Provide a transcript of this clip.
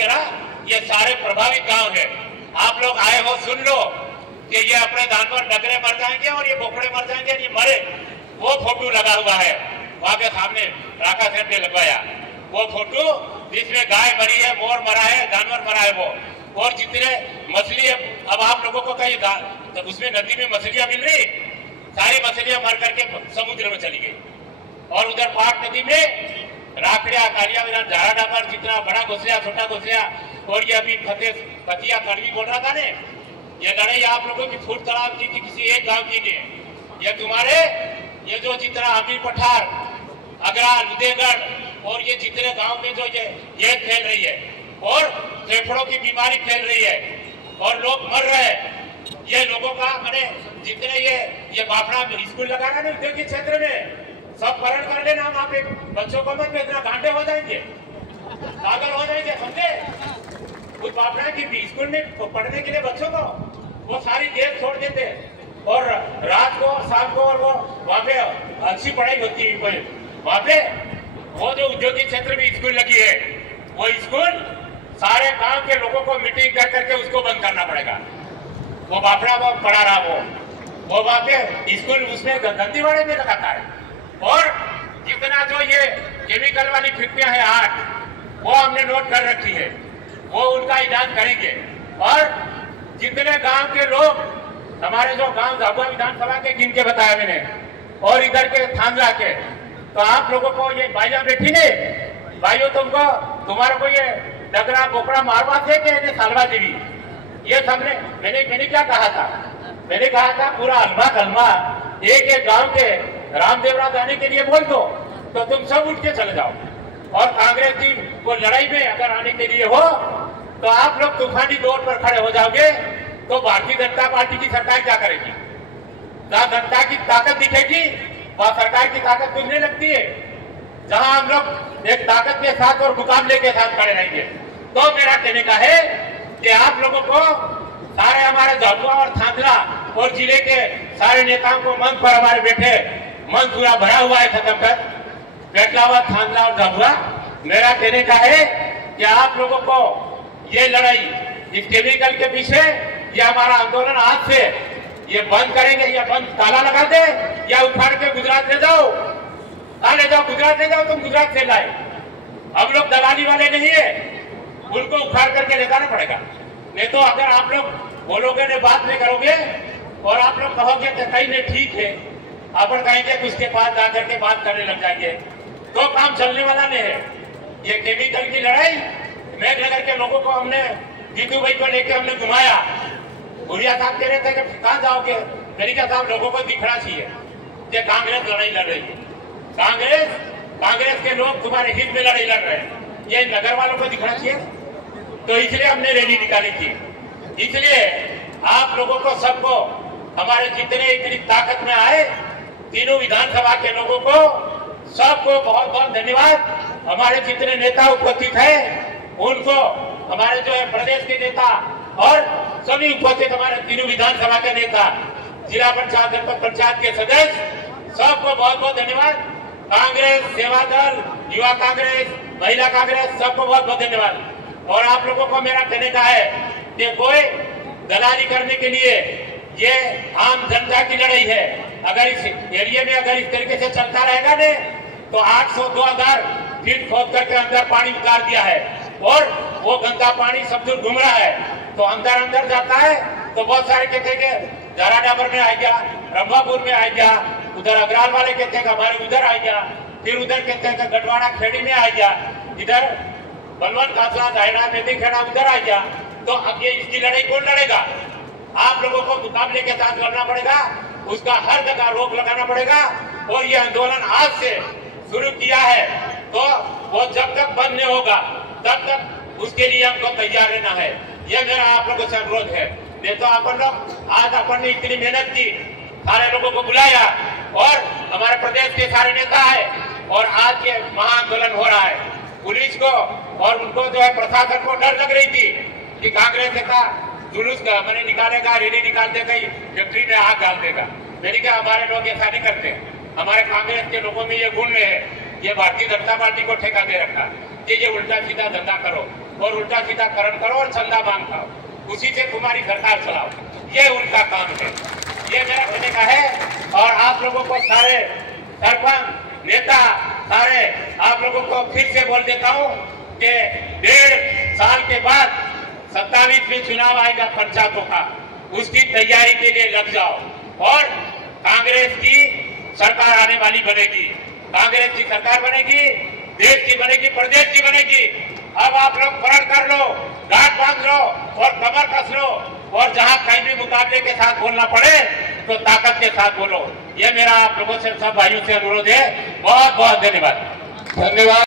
ये सारे प्रभावित गांव है। आप लोग आए हो, सुन लो कि ये अपने दान पर डगरे मर जाएंगे और ये बोकड़े मर जाएंगे, ये मरे। वो फोटो लगा हुआ है वहां के सामने, राका सेठ ने लगवाया वो फोटो जिसमें गाय मरी है, मोर मरा है, जानवर मरा है वो। और जितने मछली है, अब आप लोगों को कहीं तो उसमें नदी में मछलियां मिल रही, सारी मछलियां मर करके समुद्र में चली गई। और उधर पाक नदी में राकड़िया, कालिया, झारा डाबर, जितना बड़ा घुसिया, छोटा घुसिया, और ये अभी फतिया कड़वी बोल रहा था ने, ये लड़ाई आप लोगों की फूट तालाब की किसी एक गांव की नहीं। ये तुम्हारे ये जो जितना अमीर पठार, अगरा, लुदेगढ़ और ये जितने गांव में जो ये फैल रही है और फेफड़ों की बीमारी फैल रही है और लोग मर रहे हैं। ये लोगों का मैंने जितने ये बाफड़ा स्कूल लगाना ना उद्योग क्षेत्र में, सब परण कर लेना। वहाँ पे बच्चों को मत भेजना, गांडे हो जाएंगे, पागल हो जाएंगे, समझे। उस बापड़ा की स्कूल में पढ़ने के लिए बच्चों को वो सारी जेल छोड़ देते और रात को शाम को, और वो वहाँ पे अच्छी पढ़ाई होती है। वहाँ पे वो जो उद्योगी क्षेत्र में स्कूल लगी है, वो स्कूल सारे गांव के लोगों को मीटिंग कर करके उसको बंद करना पड़ेगा। वो बापड़ा वो पढ़ा रहा वो वहाँ पे स्कूल उसमें गंदीवाड़े में लगाता है। और जितना जो ये केमिकल वाली फैक्ट्रियां हैं 8, वो हमने नोट कर रखी है, वो उनका इलाज करेंगे। और जितने गांव के लोग हमारे जो गांव झाबुआ विधानसभा के गिन के बताया मैंने, और इधर के थांदला के, तो आप लोगों को ये भाइयां बैठी ने भाइयों, तुम्हारे को ये डगरा बोकड़ा मारवा थे कि सालवा देवी, ये सबने मैंने क्या कहा था? मैंने कहा था पूरा अलमा कलमा एक गांव के रामदेवरा जाने के लिए बोल दो तो तुम सब उठ के चले जाओ। और कांग्रेस की वो लड़ाई में अगर आने के लिए हो तो आप लोग तूफानी दौर पर खड़े हो जाओगे, तो भारतीय जनता पार्टी की सरकार क्या करेगी? जहाँ जनता की ताकत दिखेगी वहाँ सरकार की ताकत दिखने लगती है। जहाँ हम लोग एक ताकत के साथ और मुकाबले के साथ खड़े रहेंगे। तो मेरा कहने का है कि आप लोगों को सारे हमारे झाबुआ और थांदला और जिले के सारे नेताओं को मंच पर हमारे बैठे मंच पूरा भरा हुआ है, खत्म कर बेटलावा, थांदला और झाबुआ। मेरा कहने का है कि आप लोगों को ये लड़ाई इस केमिकल के पीछे, ये हमारा आंदोलन आज से ये बंद करेंगे, या बंद ताला लगा दे या उखाड़ के गुजरात ले जाओ। ले जाओ गुजरात ले जाओ, तुम गुजरात से लाए। हम लोग दलाली वाले नहीं है, उनको उखाड़ करके ले जाना पड़ेगा। नहीं तो अगर आप लोग बोलोगे ने बात नहीं करोगे और आप लोग कहोगे कि कहीं नहीं ठीक है, अपन कहेंगे उसके पास जाकर के बात करने लग जाएंगे, तो काम चलने वाला नहीं है। ये केमिकल की लड़ाई मेघनगर के लोगों को हमने जीतू भाई को लेके हमने घुमाया। भूरिया साहब कह रहे थे कि कहाँ जाओगे? मैंने कहा साहब लोगों को दिखना चाहिए कि कांग्रेस लड़ाई लड़ रही है, कांग्रेस के लोग तुम्हारे हित में लड़ाई लड़ रहे हैं, ये नगर वालों को दिखना चाहिए। तो इसलिए हमने रैली निकाली थी। इसलिए आप लोगों को सबको, हमारे जितने इतनी ताकत में आए तीनों विधानसभा के लोगों को सबको बहुत बहुत धन्यवाद। हमारे जितने नेता उपस्थित हैं उनको, हमारे जो है प्रदेश के नेता और सभी उपस्थित हमारे तीनों विधानसभा के नेता, जिला पंचायत, जनपद पंचायत के सदस्य, सबको बहुत बहुत धन्यवाद। कांग्रेस, सेवा दल, युवा कांग्रेस, महिला कांग्रेस, सबको बहुत बहुत धन्यवाद। और आप लोगों को मेरा कहने का है कि कोई दलाली करने के लिए ये आम जनता की लड़ाई है। अगर इस एरिया में अगर इस तरीके से चलता रहेगा ने तो 800-2000 फीट खोद करके अंदर पानी उतार दिया है और वो गंदा पानी सब दूर घूम रहा है, तो अंदर जाता है। तो बहुत सारे कहते हैं कि झारा डाबर में आ गया, रंभापुर में आ गया, उधर अग्राल वाले कहते हैं हमारे उधर आ गया, फिर उधर कहते हैं गढ़वाड़ा खेड़ी में आ गया, इधर बलवंत कासला, दायरा, मेदी खेड़ा उधर आ गया। तो अब ये इसकी लड़ाई कौन लड़ेगा? आप लोगों को मुकाबले के साथ लड़ना पड़ेगा, उसका हर जगह रोक लगाना पड़ेगा। और ये आंदोलन आज से शुरू किया है, तो वो जब तक बंद नहीं होगा तब तक उसके लिए हमको तैयार रहना है। ये मेरा आप लोगों से अनुरोध है। नहीं तो अपन लोग आज अपन ने इतनी मेहनत की, सारे लोगों को बुलाया और हमारे प्रदेश के सारे नेता है और आज ये महाआंदोलन हो रहा है। पुलिस को और उनको जो है प्रशासन को डर लग रही थी कि कांग्रेस नेता जुलूस का मैंने निकालेगा, रैली निकाल देगा, फैक्ट्री में आग डाल देगा। मैंने कहा हमारे लोग ऐसा नहीं करते। हमारे कांग्रेस के लोगों में ये गुण है, ये भारतीय जनता पार्टी को ठेका दे रखा कि ये उल्टा सीधा धंधा करो। और उल्टा सीधा करण करो और चंदा मांग खाओ, उसी से तुम्हारी सरकार चलाओ, ये उनका काम है। ये मेरा कहने का है। और आप लोगों को सारे सरपंच नेता सारे आप लोगों को फिर से बोल देता हूँ कि 1.5 साल के बाद 27 में चुनाव आएगा पंचायतों का, उसकी तैयारी के लिए लग जाओ। और कांग्रेस की सरकार आने वाली बनेगी, कांग्रेस की सरकार बनेगी, देश की बनेगी, प्रदेश की बनेगी। अब आप लोग प्रण कर लो, गांठ बांध लो और कमर कस लो, और जहां कहीं भी मुकाबले के साथ बोलना पड़े तो ताकत के साथ बोलो। ये मेरा आप लोगों से सब भाइयों से अनुरोध है। बहुत बहुत धन्यवाद। धन्यवाद।